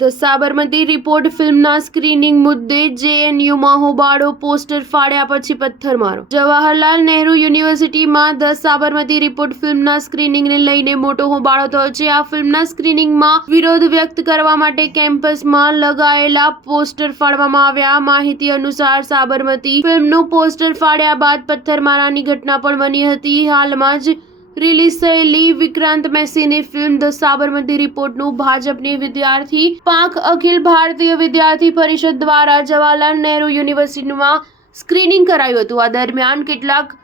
The Sabarmati report ફિલ્મના screening મુદ્દે જેએનયુમાં હોબાળો, પોસ્ટર ફાડ્યા પછી પથ્થરમારો. જવાહરલાલ નહેરુ યુનિવર્સિટીમાં ધ સાબરમતી રિપોર્ટ ફિલ્મના સ્ક્રીનિંગને લઈને મોટો હોબાળો થયો છે. આ ફિલ્મના સ્ક્રીનિંગમાં વિરોધ વ્યક્ત કરવા માટે કેમ્પસમાં લગાયેલા પોસ્ટર ફાડવામાં આવ્યા. માહિતી અનુસાર સાબરમતી ફિલ્મનું પોસ્ટર ફાડ્યા બાદ પથ્થરમારાની ઘટના પણ બની હતી. હાલમાં જ રિલીઝ થયેલી વિક્રાંત મેસીની ફિલ્મ ધ સાબરમતી રિપોર્ટનું ભાજપની વિદ્યાર્થી પાંખ અખિલ ભારતીય વિદ્યાર્થી પરિષદ દ્વારા જવાહરલાલ નહેરુ યુનિવર્સિટીમાં સ્ક્રીનિંગ કરાયું હતું. આ દરમિયાન કેટલાક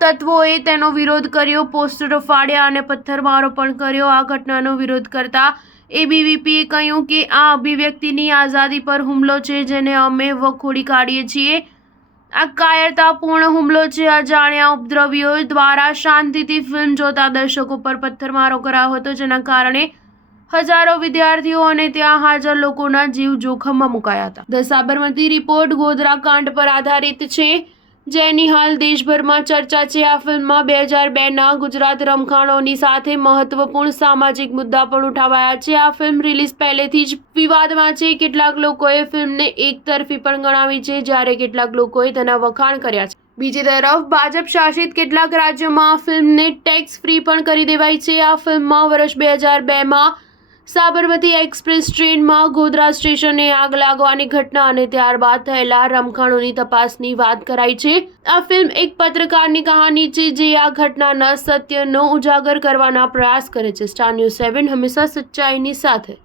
તત્વોએ તેનો વિરોધ કર્યો, પોસ્ટરો ફાડ્યા અને પથ્થરમારો પણ કર્યો. આ ઘટનાનો વિરોધ કરતા એબીવીપીએ કહ્યું કે આ અભિવ્યક્તિની આઝાદી પર હુમલો છે, જેને અમે વખોડી કાઢીએ છીએ. આ કાયરતાપૂર્ણ હુમલો છે. અજાણ્યા ઉપદ્રવીઓ દ્વારા શાંતિથી ફિલ્મ જોતા દર્શકો પર પથ્થરમારો કરાયો હતો, જેના કારણે હજારો વિદ્યાર્થીઓ અને ત્યાં હાજર લોકોના જીવ જોખમમાં મુકાયા હતા. ધ સાબરમતી રિપોર્ટ ગોધરા કાંડ પર આધારિત છે, જેની હાલ દેશભરમાં ચર્ચા છે. આ ફિલ્મમાં 2002ના ગુજરાત રમખાણોની સાથે મહત્વપૂર્ણ સામાજિક મુદ્દા પણ ઉઠાવાયા છે. આ ફિલ્મ રિલીઝ પહેલેથી જ વિવાદમાં છે. કેટલાક લોકોએ ફિલ્મને એકતરફી પણ ગણાવી છે, જ્યારે કેટલાક લોકોએ તેના વખાણ કર્યા છે. બીજી તરફ ભાજપ શાસિત કેટલાક રાજ્યોમાં આ ફિલ્મને ટેક્સ ફ્રી પણ કરી દેવાઈ છે. આ ફિલ્મમાં વર્ષ 2002માં સાબરમતી એક્સપ્રેસ ટ્રેનમાં ગોધરા સ્ટેશને આગ લાગવાની ઘટના અને ત્યારબાદ થયેલા રમખાણોની તપાસની વાત કરાઈ છે. આ ફિલ્મ એક પત્રકારની કહાની છે, જે આ ઘટનાના સત્યનો ઉજાગર કરવાના પ્રયાસ કરે છે. સ્ટાર ન્યૂઝ 7 હંમેશા સચ્ચાઈની સાથે.